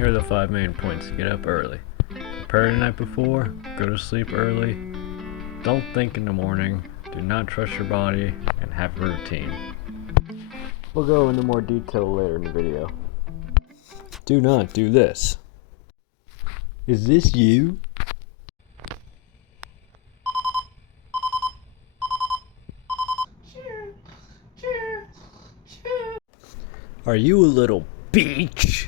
Here are the 5 main points to get up early. Prepare the night before, go to sleep early, don't think in the morning, do not trust your body, and have a routine. We'll go into more detail later in the video. Do not do this. Is this you? Are you a little beach?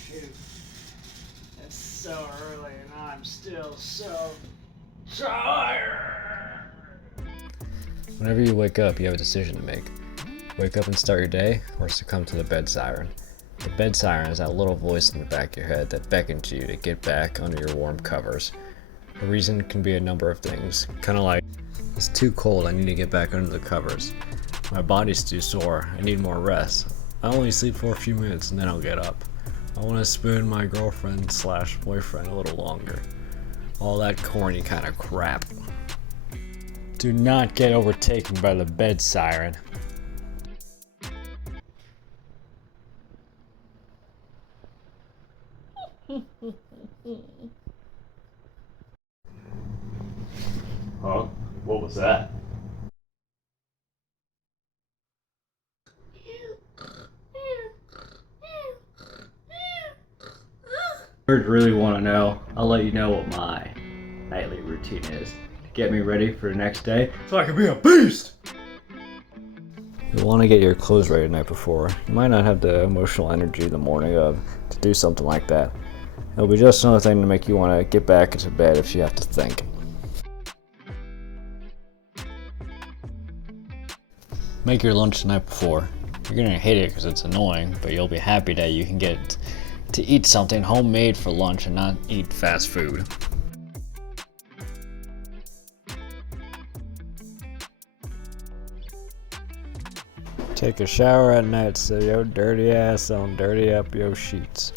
Shoot. It's so early and I'm still so tired. Whenever you wake up, you have a decision to make. Wake up and start your day, or succumb to the bed siren. The bed siren is that little voice in the back of your head that beckons you to get back under your warm covers. The reason can be a number of things, kind of like, it's too cold, I need to get back under the covers. My body's too sore, I need more rest. I only sleep for a few minutes and then I'll get up. I want to spoon my girlfriend / boyfriend a little longer. All that corny kind of crap. Do not get overtaken by the bed siren. Huh? What was that? If you really want to know, I'll let you know what my nightly routine is to get me ready for the next day so I can be a beast! You'll want to get your clothes ready the night before. You might not have the emotional energy the morning of to do something like that. It'll be just another thing to make you want to get back into bed if you have to think. Make your lunch the night before. You're gonna hate it because it's annoying, but you'll be happy that you can get to eat something homemade for lunch and not eat fast food. Take a shower at night so your dirty ass don't dirty up your sheets.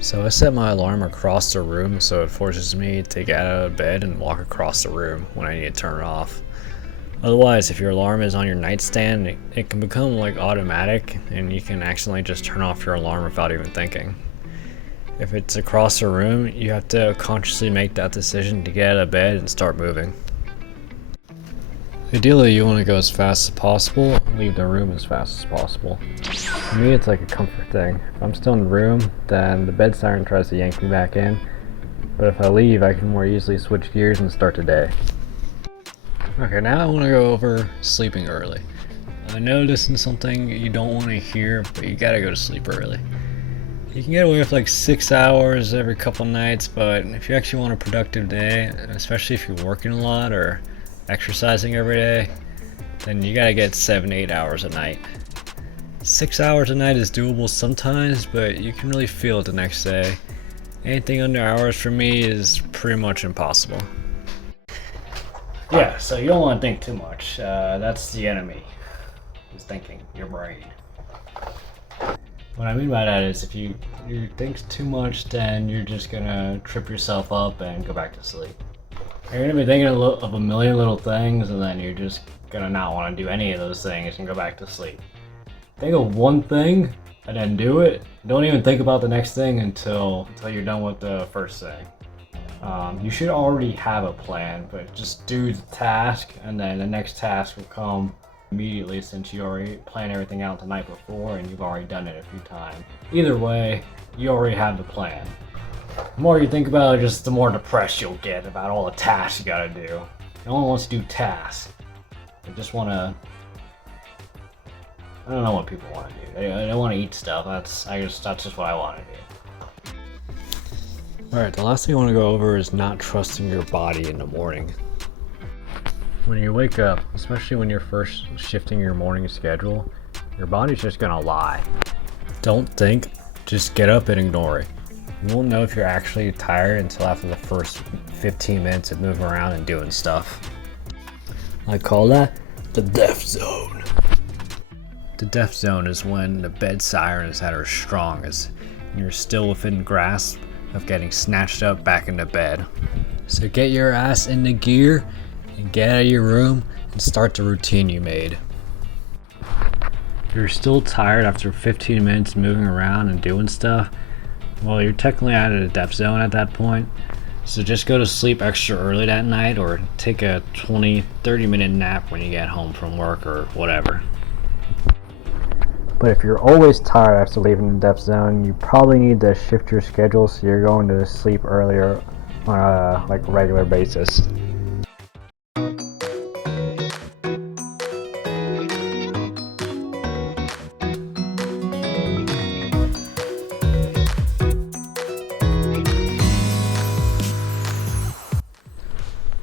So I set my alarm across the room so it forces me to get out of bed and walk across the room when I need to turn it off. Otherwise, if your alarm is on your nightstand, it can become like automatic and you can accidentally just turn off your alarm without even thinking. If it's across the room, you have to consciously make that decision to get out of bed and start moving. Ideally, you want to go as fast as possible and leave the room as fast as possible. For me, it's like a comfort thing. If I'm still in the room, then the bed siren tries to yank me back in. But if I leave, I can more easily switch gears and start the day. Okay, now I want to go over sleeping early. I know this is something you don't want to hear, but you gotta go to sleep early. You can get away with like 6 hours every couple nights, but if you actually want a productive day, especially if you're working a lot or exercising every day, then you gotta get 7-8 hours a night. 6 hours a night is doable sometimes, but you can really feel it the next day. Anything under hours for me is pretty much impossible. Yeah, so you don't want to think too much. That's the enemy, is thinking, your brain. What I mean by that is if you think too much, then you're just gonna trip yourself up and go back to sleep. You're gonna be thinking of a million little things, and then you're just gonna not want to do any of those things and go back to sleep. Think of one thing and then do it. Don't even think about the next thing until you're done with the first thing. You should already have a plan, but just do the task and then the next task will come immediately since you already planned everything out the night before and you've already done it a few times. Either way, you already have the plan. The more you think about it, just the more depressed you'll get about all the tasks you gotta do. No one wants to do tasks. They just wanna... I don't know what people want to do. They want to eat stuff. That's just what I want to do. Alright, the last thing I want to go over is not trusting your body in the morning. When you wake up, especially when you're first shifting your morning schedule, your body's just gonna lie. Don't think, just get up and ignore it. You won't know if you're actually tired until after the first 15 minutes of moving around and doing stuff. I call that the death zone. The death zone is when the bed siren is at her strongest and you're still within grasp of getting snatched up back into bed. So get your ass into gear and get out of your room and start the routine you made. If you're still tired after 15 minutes moving around and doing stuff, well, you're technically out of the depth zone at that point. So just go to sleep extra early that night or take a 20-30 minute nap when you get home from work or whatever. But if you're always tired after leaving the depth zone, you probably need to shift your schedule so you're going to sleep earlier on a regular basis.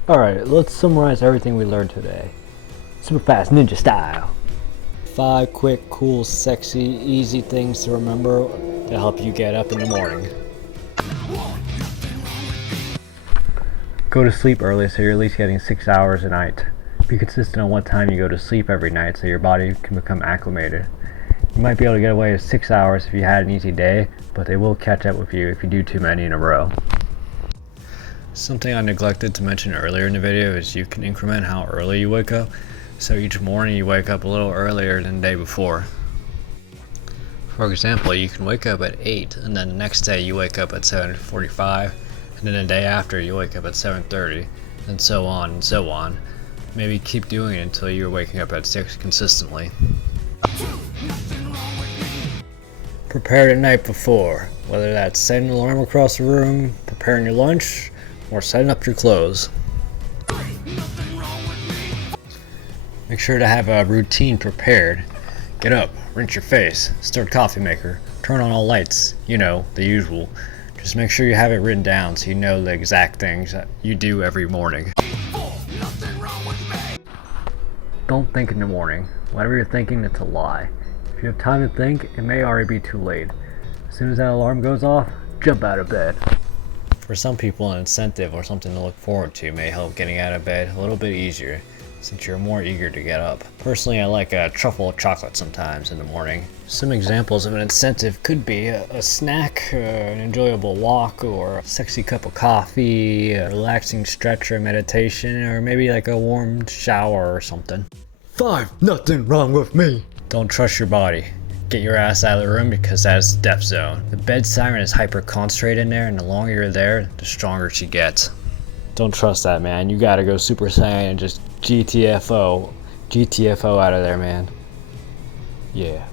Alright, let's summarize everything we learned today. Super fast ninja style. 5 quick, cool, sexy, easy things to remember to help you get up in the morning. Go to sleep early so you're at least getting 6 hours a night. Be consistent on what time you go to sleep every night so your body can become acclimated. You might be able to get away with 6 hours if you had an easy day, but they will catch up with you if you do too many in a row. Something I neglected to mention earlier in the video is you can increment how early you wake up. So each morning you wake up a little earlier than the day before. For example, you can wake up at 8 and then the next day you wake up at 7:45 and then the day after you wake up at 7:30 and so on and so on. Maybe keep doing it until you're waking up at 6 consistently. Prepare the night before, whether that's setting an alarm across the room, preparing your lunch, or setting up your clothes. Make sure to have a routine prepared. Get up, rinse your face, start coffee maker, turn on all lights, you know, the usual. Just make sure you have it written down so you know the exact things that you do every morning. Don't think in the morning. Whatever you're thinking, it's a lie. If you have time to think, it may already be too late. As soon as that alarm goes off, jump out of bed. For some people, an incentive or something to look forward to may help getting out of bed a little bit easier, since you're more eager to get up. Personally, I like a truffle chocolate sometimes in the morning. Some examples of an incentive could be a snack, an enjoyable walk, or a sexy cup of coffee, a relaxing stretch or meditation, or maybe like a warm shower or something. 5, nothing wrong with me. Don't trust your body. Get your ass out of the room because that's the depth zone. The bed siren is hyper concentrated in there, and the longer you're there, the stronger she gets. Don't trust that, man. You gotta go Super Saiyan and just GTFO out of there, man. Yeah.